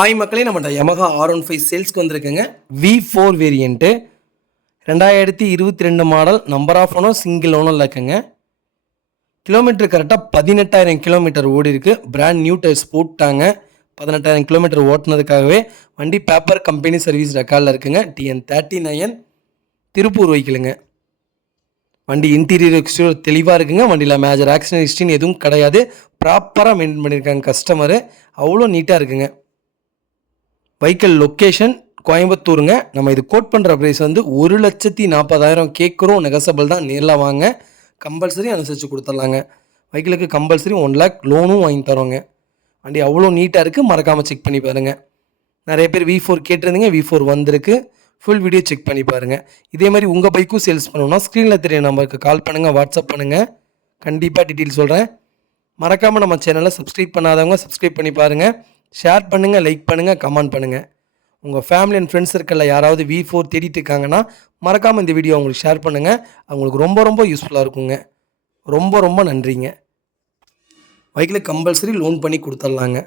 Hi மக்களே, நம்மகிட்ட Yamaha R15 சேல்ஸ்க்கு வந்திருக்குங்க. V4 variant 2022 model. Number of owner single ஓனரில் இருக்குங்க. கிலோமீட்டர் கரெக்டாக 18,000 கிலோமீட்டர் ஓடி இருக்குது. பிராண்ட் நியூ டயர்ஸ் போட்டாங்க. 18,000 கிலோமீட்டர் ஓட்டினதுக்காகவே வண்டி பேப்பர் கம்பெனி சர்வீஸ் ரெக்கார்டில் இருக்குங்க. TN39 திருப்பூர் வைக்கலுங்க. வண்டி இன்டீரியர் எக்ஸ்டீரியர் தெளிவாக இருக்குங்க. வண்டியில் மேஜர் ஆக்சிடென்ட் ஹிஸ்ட்ரின்னு எதுவும் கிடையாது. ப்ராப்பராக மெயின்டைன் பண்ணியிருக்காங்க கஸ்டமரு. அவ்வளோ நீட்டாக இருக்குங்க. வெஹிக்கிள் லொக்கேஷன் கோயம்புத்தூருங்க. நம்ம இது கோட் பண்ணுற ப்ரைஸ் வந்து 1,40,000 கேட்குறோம். நெகசபிள் தான். நேரில் வாங்க, கம்பல்சரி அனுசரித்து கொடுத்துட்லாங்க. வெஹிக்கிளுக்கு கம்பல்சரி 1 lakh லோனும் வாங்கி தரோங்க. வண்டி அவ்வளோ நீட்டாக இருக்குது. மறக்காமல் செக் பண்ணி பாருங்கள். நிறைய பேர் V4 கேட்டிருந்தீங்க. V4 வந்திருக்கு. ஃபுல் வீடியோ செக் பண்ணி பாருங்கள். இதே மாதிரி உங்கள் பைக்கும் சேல்ஸ் பண்ணணும்னா ஸ்க்ரீனில் தெரிய நம்பருக்கு கால் பண்ணுங்கள், வாட்ஸ்அப் பண்ணுங்கள். கண்டிப்பாக டீட்டெயில் சொல்கிறேன். மறக்காமல் நம்ம சேனலை சப்ஸ்கிரைப் பண்ணாதவங்க சப்ஸ்கிரைப் பண்ணி பாருங்கள். ஷேர் பண்ணுங்கள், லைக் பண்ணுங்கள், கமெண்ட் பண்ணுங்கள். உங்கள் ஃபேமிலி அண்ட் ஃப்ரெண்ட்ஸ் சர்க்கிளில் யாராவது V4 தேடிட்டு இருக்காங்கன்னா மறக்காமல் இந்த வீடியோ அவங்களுக்கு ஷேர் பண்ணுங்கள். அவங்களுக்கு ரொம்ப ரொம்ப யூஸ்ஃபுல்லாக இருக்குங்க. ரொம்ப ரொம்ப நன்றிங்க. வெஹிக்கிளுக்கு கம்பல்சரி லோன் பண்ணி கொடுத்துட்லாங்க.